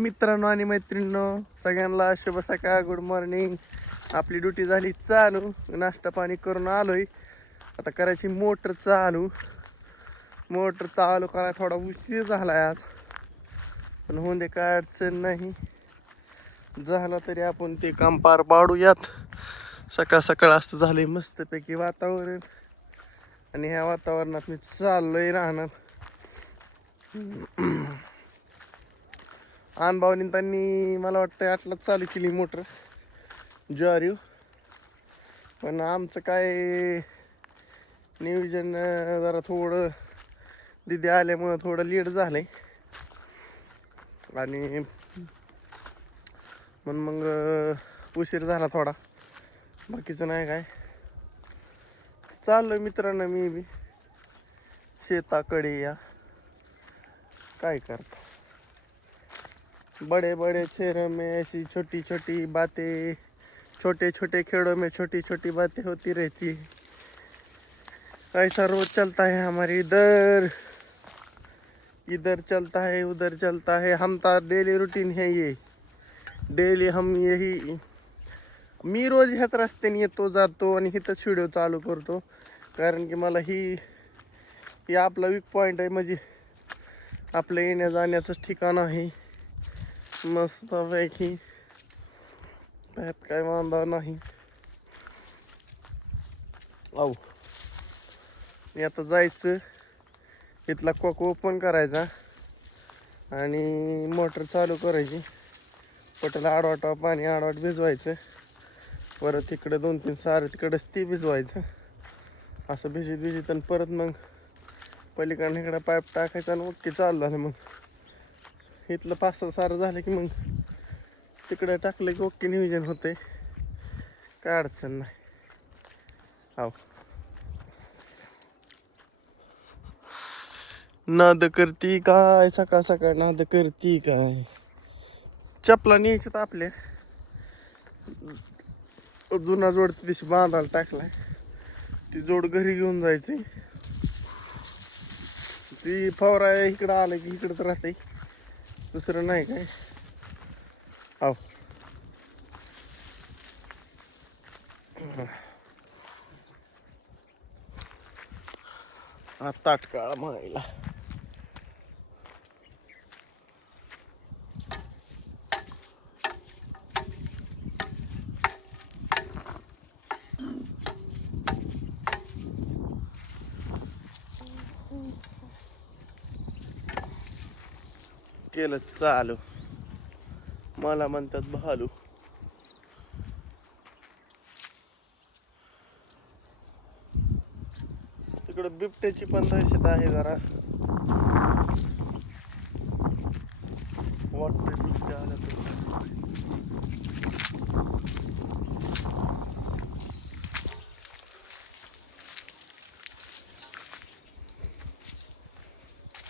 मित्रांनो आणि मैत्रिणींनो, सगळ्यांना शुभ सकाळ, गुड मॉर्निंग. आपली ड्युटी झाली चालू, नाश्ता पाणी करून आलोय. आता करायची मोटर चालू. मोटर चालू करायला थोडा उशीर झालाय आज, पण होऊन दे, काय अडचण नाही. झालं तरी आपण ते काम पार पाडूयात. सकाळ सकाळ असतं झालंय मस्तपैकी वातावरण, आणि ह्या वातावरणात मी चाललोय राहणार. अनभावनी त्यांनी मला वाटतं 8लाच चालू केली मोटर ज्वारी, पण आमचं काय नियोजन जरा थोडं दिदी आल्यामुळं थोडं लेट झालंय, आणि मग उशीर झाला थोडा. बाकीचं नाही काय, चाललोय मित्रांनो मी बी शेताकडे. या काय करता, बड़े बड़े शहरों में ऐसी छोटी छोटी बातें, छोटे छोटे खेड़ों में छोटी छोटी बातें होती रहती है. ऐसा रोज चलता है हमारे इधर, इधर चलता है उधर चलता है. हम तो डेली रूटीन है ये. डेली हम यही, मी रोज ह्याच रस्त्याने येतो जातो आणि इथंच व्हिडिओ चालू करतो, कारण की मला ही आपला वीक पॉईंट आहे. म्हणजे आपलं येण्या जाण्याचंच ठिकाण आहे मस्तपैकी, त्यात काय वांदा नाही. आऊ मी आता जायचं, इथला कॉक ओपन करायचा आणि मोटर चालू करायची. पटला आडवाटा पाणी आडवाट भिजवायचं, परत इकडे 2-3 सारं तिकडंच ती भिजवायचं. असं भिजत आणि परत मग पलीकडे इकडे पाईप टाकायचा आणि ओके चालू झालं. मग इथलं 5-6 सारं झालं की मग तिकडे टाकलं की ओके नियोजन होते, काय अडचण नाही. हो, नाद करती काय सकाळ सकाळ, नाद करती काय. चपला न्यायचं तर आपल्या जुना जोड दिवशी बांधायला टाकलाय, ती जोड घरी घेऊन जायची. ती फवारा इकडं आलं की इकडंच राहते, दुसरं नाही काय. हो, ताटकाळ म्हणायला. केलं चालू, मला म्हणतात भालू. तिकडे बिबट्याची पण दहशत आहे जरा, वाटतं बिबट्या आला तर.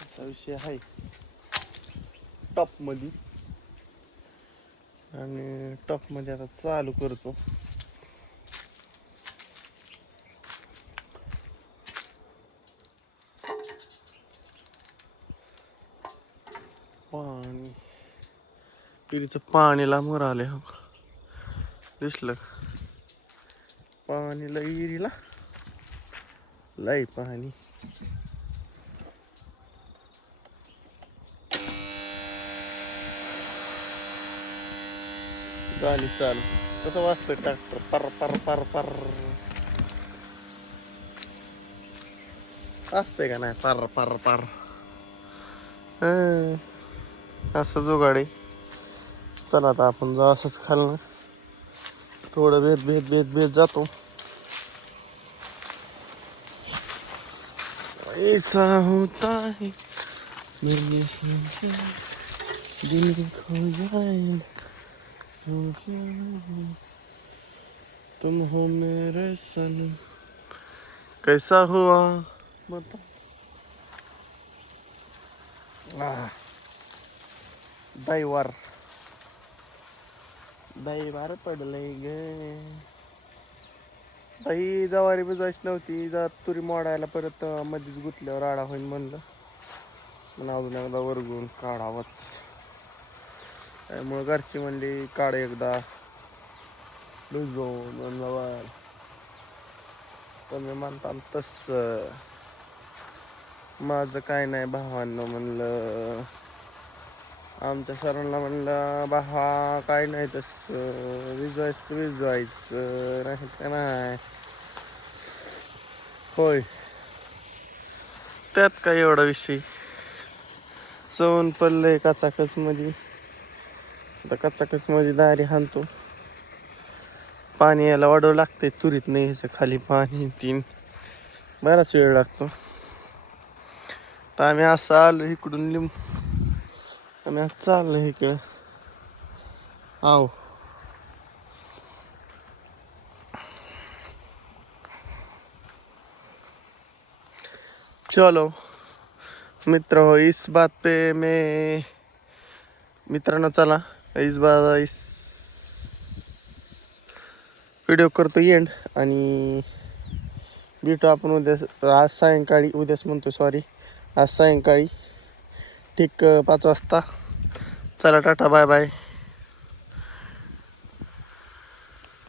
असा विषय आहे टॉप मध्ये, आणि टॉप मध्ये आता चालू करतो. पाणी पिरीचं पाणीला मोर आले, हो दिसलं पाणी लई इरीला, लई पाणी. झाली चालू. कसं वाजतंय ट्रॅक्टर, पर पर पर पर असतंय का नाही, पर पर पर. असं जुगाडी. चला आता आपण जाऊ असंच खालनं, थोडं भेद जातो. ऐसा होता है मैंने सोचा दिल खो जाए, तुम हो मेरे सनम. कैसा हुआ बता. दैवार पडलंय ग. ही जवारी भिजवायची नव्हती, जरा तुरी मोडायला परत मध्येच गुतल्यावर राडा होईल म्हणलं, पण अजून एकदा वरगून काढावंच. त्यामुळं घरची म्हणली काढ एकदा लुजवून म्हणलं तुम्ही म्हणता तसं माझं काय नाही भावांना म्हणलं आमच्या सरांना म्हणलं भावा काय नाही तसं विजवायचं नाही का नाही होय त्यात काय एवढा विषय सवून पडलंय काचाकच मध्ये आता काचाकच मध्ये दारी हाणतो पाणी यायला वाढवं लागतंय तुरीत नाही ह्याचं खाली पाणी तीन बराच वेळ लागतो तर आम्ही असं आलो इकडून आम्ही असं चाललो इकडं आव चलो मित्र हो इस बात पे मैं मित्रांनो चला इस व्हिडिओ करतो एंड आणि भेटू आपण उद्या आज सायंकाळी उद्याच म्हणतो सॉरी आज सायंकाळी ठीक 5 वाजता चला टाटा बाय बाय